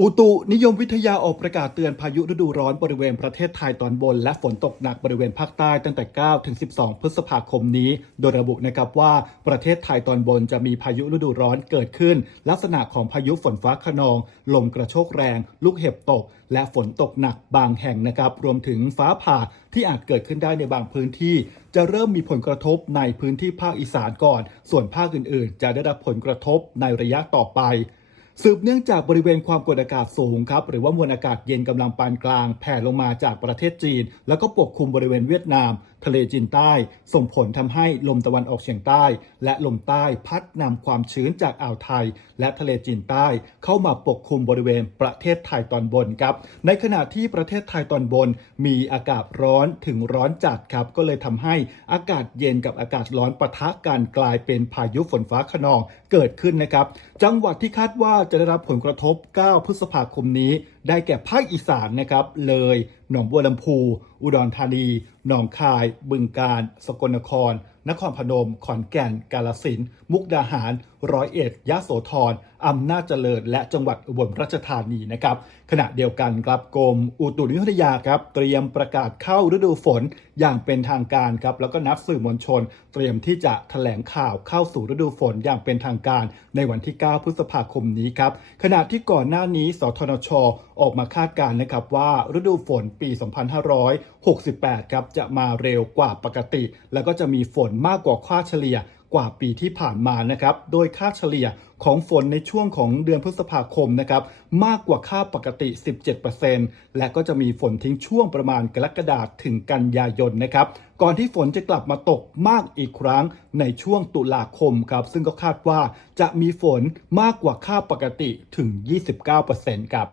อุตุนิยมวิทยาออกประกาศเตือนพายุฤดูร้อนบริเวณประเทศไทยตอนบน และฝนตกหนักบริเวณภาคใต้ตั้งแต่ 9 ถึง 12 พฤษภาคมนี้ โดยระบุนะครับว่าประเทศไทยตอนบนจะมีพายุฤดูร้อนเกิดขึ้น ลักษณะของพายุฝนฟ้าขนอง ลมกระโชกแรง ลูกเห็บตก และฝนตกหนักบางแห่งนะครับรวมถึงฟ้าผ่าที่อาจเกิดขึ้นได้ในบางพื้นที่ จะเริ่มมีผลกระทบในพื้นที่ภาคอีสานก่อน ส่วนภาคอื่น ๆ จะได้รับผลกระทบในระยะต่อไป สืบเนื่องจากบริเวณความกดอากาศสูงครับ หรือว่ามวลอากาศเย็นกำลังปานกลาง แผ่ลงมาจากประเทศจีน แล้วก็ปกคลุมบริเวณเวียดนาม ทะเลจีนใต้ ส่งผลทำให้ลมตะวันออกเฉียงใต้ และลมใต้พัดนำความชื้นจากอ่าวไทย และทะเลจีนใต้ เข้ามาปกคลุมบริเวณประเทศไทยตอนบนครับในขณะที่ประเทศไทยตอนบน มีอากาศร้อนถึงร้อนจัดครับก็เลยทำให้อากาศเย็นกับอากาศร้อนปะทะกันกลายเป็นพายุฝนฟ้าขนองเกิดขึ้นนะครับจังหวัดที่คาดว่าจะได้รับผลกระทบ 9 พฤษภาคมนี้ ได้แก่ภาคอีสานนะครับ เลย หนองบัวลำพู อุดรธานี หนองคาย บึงกาฬ สกลนคร นครพนม ขอนแก่น กาลสินธุ์ มุกดาหาร ร้อยเอ็ด ยะโสธร อำนาจเจริญ และจังหวัดอุบลราชธานีนะครับขณะเดียวกันครับกรมอุตุนิยมวิทยาครับเตรียมประกาศเข้าฤดูฝนอย่างเป็นทางการครับแล้วก็นัดสื่อมวลชน เตรียมที่จะแถลงข่าวเข้าสู่ฤดูฝนอย่างเป็นทางการในวันที่ 9 พฤษภาคมนี้ครับขณะที่ก่อนหน้านี้ สทนช ออกมาคาดการณ์นะครับว่าฤดูฝนปี 2568 ครับจะมาเร็วกว่าปกติ แล้วก็จะมีฝนมากกว่าค่าเฉลี่ย กว่าปีที่ผ่านมานะครับ โดยค่าเฉลี่ยของฝนในช่วงของเดือนพฤษภาคมนะครับมากกว่าค่าปกติ 17%และก็จะมีฝนทิ้งช่วงประมาณกรกฎาคมถึงกันยายนนะครับก่อนที่ฝนจะกลับมาตกมากอีกครั้งในช่วงตุลาคมครับซึ่งก็คาดว่าจะมีฝนมากกว่าค่าปกติถึง 29%ครับ